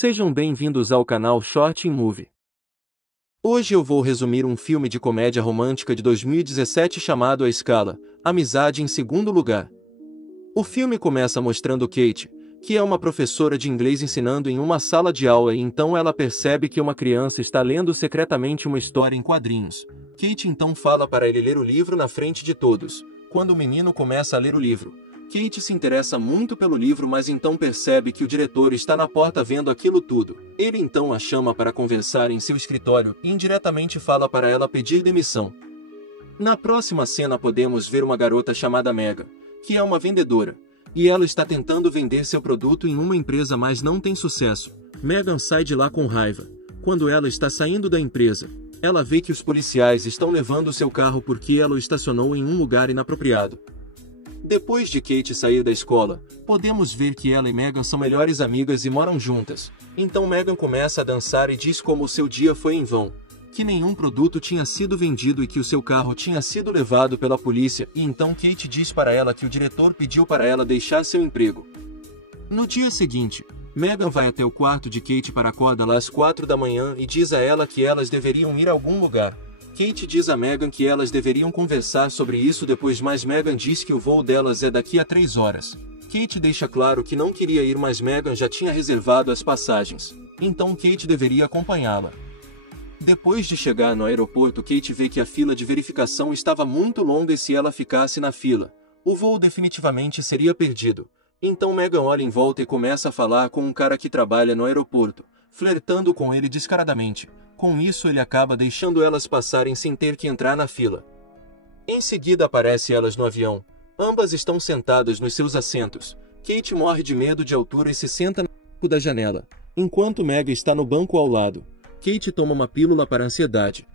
Sejam bem-vindos ao canal Short in Movie. Hoje eu vou resumir um filme de comédia romântica de 2017 chamado A Escala, Amizade em Segundo Lugar. O filme começa mostrando Kate, que é uma professora de inglês ensinando em uma sala de aula e então ela percebe que uma criança está lendo secretamente uma história em quadrinhos. Kate então fala para ele ler o livro na frente de todos. Quando o menino começa a ler o livro, Kate se interessa muito pelo livro, mas então percebe que o diretor está na porta vendo aquilo tudo. Ele então a chama para conversar em seu escritório e indiretamente fala para ela pedir demissão. Na próxima cena podemos ver uma garota chamada Megan, que é uma vendedora, e ela está tentando vender seu produto em uma empresa, mas não tem sucesso. Megan sai de lá com raiva. Quando ela está saindo da empresa, ela vê que os policiais estão levando seu carro porque ela o estacionou em um lugar inapropriado. Depois de Kate sair da escola, podemos ver que ela e Megan são melhores amigas e moram juntas. Então Megan começa a dançar e diz como o seu dia foi em vão, que nenhum produto tinha sido vendido e que o seu carro tinha sido levado pela polícia, e então Kate diz para ela que o diretor pediu para ela deixar seu emprego. No dia seguinte, Megan vai até o quarto de Kate para acordá-la às 4 da manhã e diz a ela que elas deveriam ir a algum lugar. Kate diz a Megan que elas deveriam conversar sobre isso depois, mas Megan diz que o voo delas é daqui a 3 horas. Kate deixa claro que não queria ir, mas Megan já tinha reservado as passagens, então Kate deveria acompanhá-la. Depois de chegar no aeroporto, Kate vê que a fila de verificação estava muito longa e se ela ficasse na fila, o voo definitivamente seria perdido. Então Megan olha em volta e começa a falar com um cara que trabalha no aeroporto, flertando com ele descaradamente. Com isso ele acaba deixando elas passarem sem ter que entrar na fila. Em seguida aparece elas no avião. Ambas estão sentadas nos seus assentos. Kate morre de medo de altura e se senta no banco da janela, enquanto Megan está no banco ao lado. Kate toma uma pílula para a ansiedade.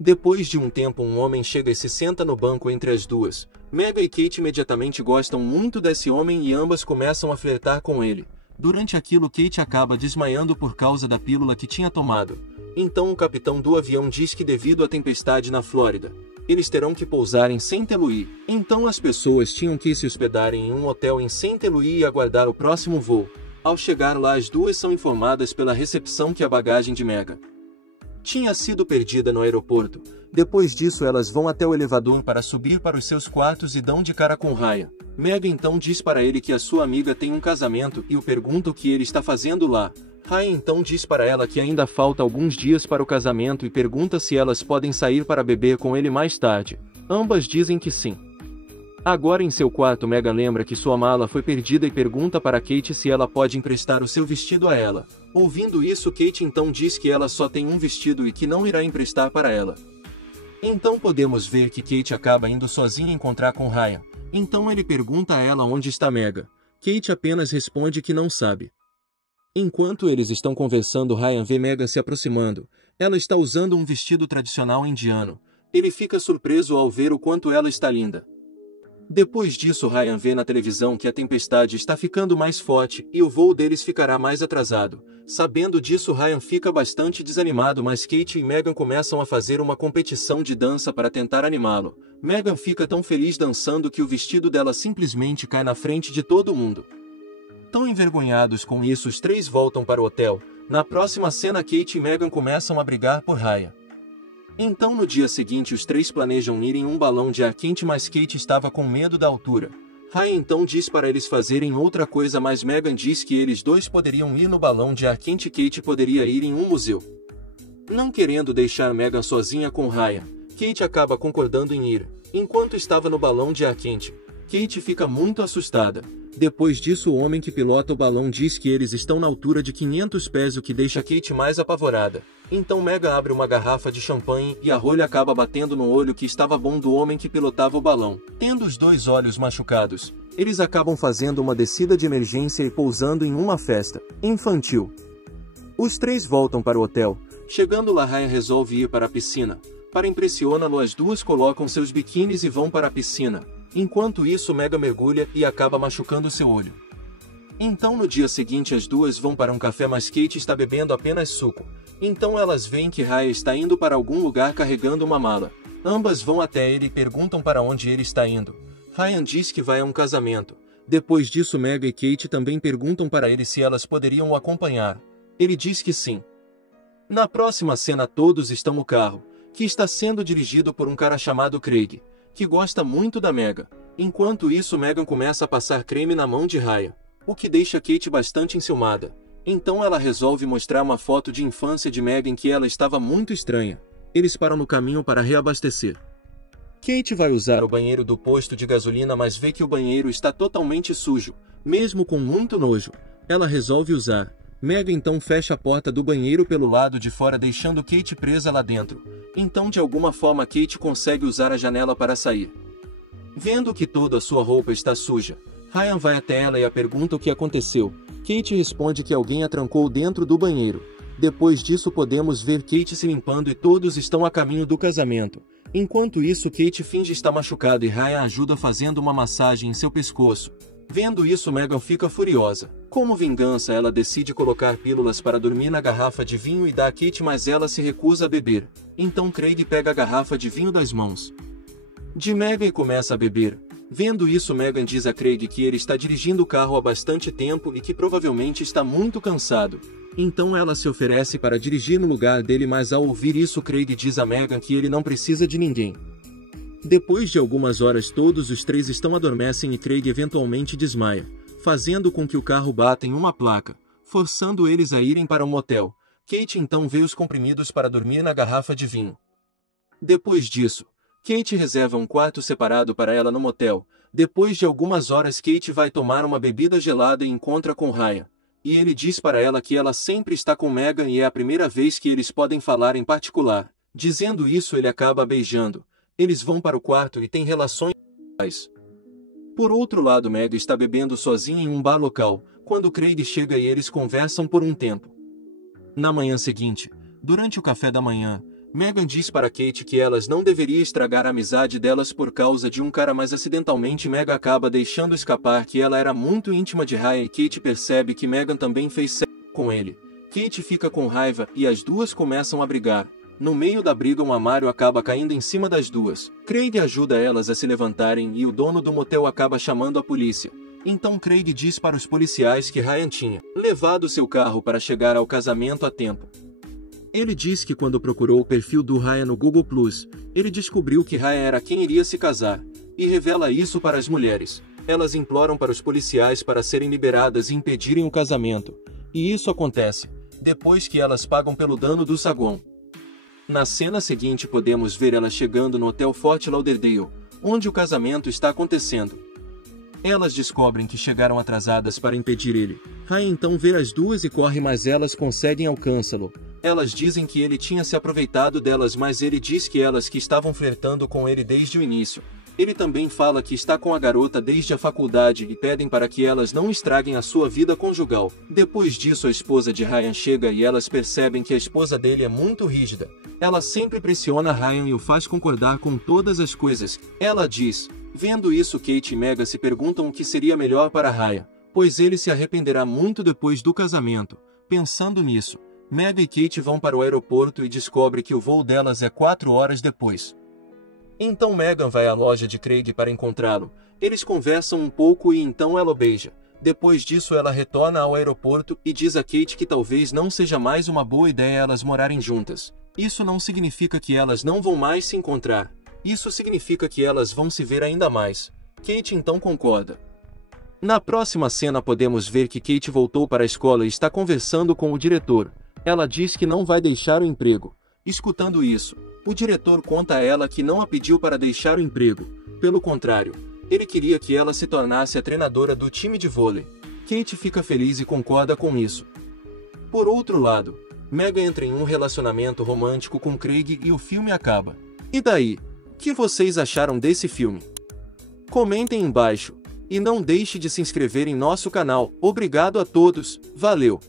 Depois de um tempo, um homem chega e se senta no banco entre as duas. Megan e Kate imediatamente gostam muito desse homem e ambas começam a flertar com ele. Durante aquilo, Kate acaba desmaiando por causa da pílula que tinha tomado. Então o capitão do avião diz que devido à tempestade na Flórida, eles terão que pousar em St. Louis. Então as pessoas tinham que se hospedarem em um hotel em St. Louis e aguardar o próximo voo. Ao chegar lá, as duas são informadas pela recepção que a bagagem de Megan tinha sido perdida no aeroporto. Depois disso, elas vão até o elevador para subir para os seus quartos e dão de cara com Ryan. Megan então diz para ele que a sua amiga tem um casamento e o pergunta o que ele está fazendo lá. Ryan então diz para ela que ainda falta alguns dias para o casamento e pergunta se elas podem sair para beber com ele mais tarde. Ambas dizem que sim. Agora em seu quarto, Megan lembra que sua mala foi perdida e pergunta para Kate se ela pode emprestar o seu vestido a ela. Ouvindo isso, Kate então diz que ela só tem um vestido e que não irá emprestar para ela. Então podemos ver que Kate acaba indo sozinha encontrar com Ryan. Então ele pergunta a ela onde está Megan. Kate apenas responde que não sabe. Enquanto eles estão conversando, Ryan vê Megan se aproximando. Ela está usando um vestido tradicional indiano. Ele fica surpreso ao ver o quanto ela está linda. Depois disso, Ryan vê na televisão que a tempestade está ficando mais forte e o voo deles ficará mais atrasado. Sabendo disso, Ryan fica bastante desanimado, mas Kate e Megan começam a fazer uma competição de dança para tentar animá-lo. Megan fica tão feliz dançando que o vestido dela simplesmente cai na frente de todo mundo. Tão envergonhados com isso, os três voltam para o hotel. Na próxima cena, Kate e Megan começam a brigar por Ryan. Então no dia seguinte os três planejam ir em um balão de ar quente, mas Kate estava com medo da altura. Ryan então diz para eles fazerem outra coisa, mas Megan diz que eles dois poderiam ir no balão de ar quente e Kate poderia ir em um museu. Não querendo deixar Megan sozinha com Ryan, Kate acaba concordando em ir. Enquanto estava no balão de ar quente, Kate fica muito assustada. Depois disso, o homem que pilota o balão diz que eles estão na altura de 500 pés, o que deixa Kate mais apavorada. Então Megan abre uma garrafa de champanhe e a rolha acaba batendo no olho que estava bom do homem que pilotava o balão. Tendo os dois olhos machucados, eles acabam fazendo uma descida de emergência e pousando em uma festa infantil. Os três voltam para o hotel. Chegando lá, Ryan resolve ir para a piscina. Para impressioná-lo, as duas colocam seus biquínis e vão para a piscina. Enquanto isso, Megan mergulha e acaba machucando seu olho. Então no dia seguinte as duas vão para um café, mas Kate está bebendo apenas suco. Então elas veem que Ryan está indo para algum lugar carregando uma mala. Ambas vão até ele e perguntam para onde ele está indo. Ryan diz que vai a um casamento. Depois disso, Megan e Kate também perguntam para ele se elas poderiam o acompanhar. Ele diz que sim. Na próxima cena todos estão no carro, que está sendo dirigido por um cara chamado Craig, que gosta muito da Megan. Enquanto isso, Megan começa a passar creme na mão de Ryan, o que deixa Kate bastante enciumada. Então ela resolve mostrar uma foto de infância de Megan que ela estava muito estranha. Eles param no caminho para reabastecer. Kate vai usar o banheiro do posto de gasolina, mas vê que o banheiro está totalmente sujo, mesmo com muito nojo. Ela resolve usar. Megan então fecha a porta do banheiro pelo lado de fora, deixando Kate presa lá dentro. Então de alguma forma Kate consegue usar a janela para sair. Vendo que toda a sua roupa está suja, Ryan vai até ela e a pergunta o que aconteceu. Kate responde que alguém a trancou dentro do banheiro. Depois disso podemos ver Kate se limpando e todos estão a caminho do casamento. Enquanto isso, Kate finge estar machucada e Ryan ajuda fazendo uma massagem em seu pescoço. Vendo isso, Megan fica furiosa. Como vingança, ela decide colocar pílulas para dormir na garrafa de vinho e dá a Kate, mas ela se recusa a beber. Então Craig pega a garrafa de vinho das mãos de Megan e começa a beber. Vendo isso, Megan diz a Craig que ele está dirigindo o carro há bastante tempo e que provavelmente está muito cansado. Então ela se oferece para dirigir no lugar dele, mas ao ouvir isso, Craig diz a Megan que ele não precisa de ninguém. Depois de algumas horas, todos os três adormecem e Craig eventualmente desmaia, fazendo com que o carro bata em uma placa, forçando eles a irem para um motel. Kate então vê os comprimidos para dormir na garrafa de vinho. Depois disso, Kate reserva um quarto separado para ela no motel. Depois de algumas horas, Kate vai tomar uma bebida gelada e encontra com Ryan. E ele diz para ela que ela sempre está com Megan e é a primeira vez que eles podem falar em particular. Dizendo isso, ele acaba beijando. Eles vão para o quarto e têm relações sexuais. Por outro lado, Megan está bebendo sozinha em um bar local, quando Craig chega e eles conversam por um tempo. Na manhã seguinte, durante o café da manhã, Megan diz para Kate que elas não deveriam estragar a amizade delas por causa de um cara, mas acidentalmente Megan acaba deixando escapar que ela era muito íntima de Ryan e Kate percebe que Megan também fez sexo com ele. Kate fica com raiva e as duas começam a brigar. No meio da briga, um armário acaba caindo em cima das duas. Craig ajuda elas a se levantarem e o dono do motel acaba chamando a polícia. Então Craig diz para os policiais que Ryan tinha levado seu carro para chegar ao casamento a tempo. Ele diz que quando procurou o perfil do Ryan no Google+, ele descobriu que Ryan era quem iria se casar, e revela isso para as mulheres. Elas imploram para os policiais para serem liberadas e impedirem o casamento. E isso acontece, depois que elas pagam pelo dano do saguão. Na cena seguinte podemos ver elas chegando no Hotel Fort Lauderdale, onde o casamento está acontecendo. Elas descobrem que chegaram atrasadas para impedir ele. Ryan então vê as duas e corre, mas elas conseguem alcançá-lo. Elas dizem que ele tinha se aproveitado delas, mas ele diz que elas que estavam flertando com ele desde o início. Ele também fala que está com a garota desde a faculdade e pedem para que elas não estraguem a sua vida conjugal. Depois disso, a esposa de Ryan chega e elas percebem que a esposa dele é muito rígida. Ela sempre pressiona Ryan e o faz concordar com todas as coisas. Ela diz. Vendo isso, Kate e Megan se perguntam o que seria melhor para Ryan, pois ele se arrependerá muito depois do casamento. Pensando nisso, Megan e Kate vão para o aeroporto e descobrem que o voo delas é 4 horas depois. Então Megan vai à loja de Craig para encontrá-lo. Eles conversam um pouco e então ela o beija. Depois disso, ela retorna ao aeroporto e diz a Kate que talvez não seja mais uma boa ideia elas morarem juntas. Isso não significa que elas não vão mais se encontrar. Isso significa que elas vão se ver ainda mais. Kate então concorda. Na próxima cena podemos ver que Kate voltou para a escola e está conversando com o diretor. Ela diz que não vai deixar o emprego. Escutando isso, o diretor conta a ela que não a pediu para deixar o emprego. Pelo contrário, ele queria que ela se tornasse a treinadora do time de vôlei. Kate fica feliz e concorda com isso. Por outro lado, Megan entra em um relacionamento romântico com Craig e o filme acaba. E daí? O que vocês acharam desse filme? Comentem embaixo. E não deixe de se inscrever em nosso canal. Obrigado a todos. Valeu!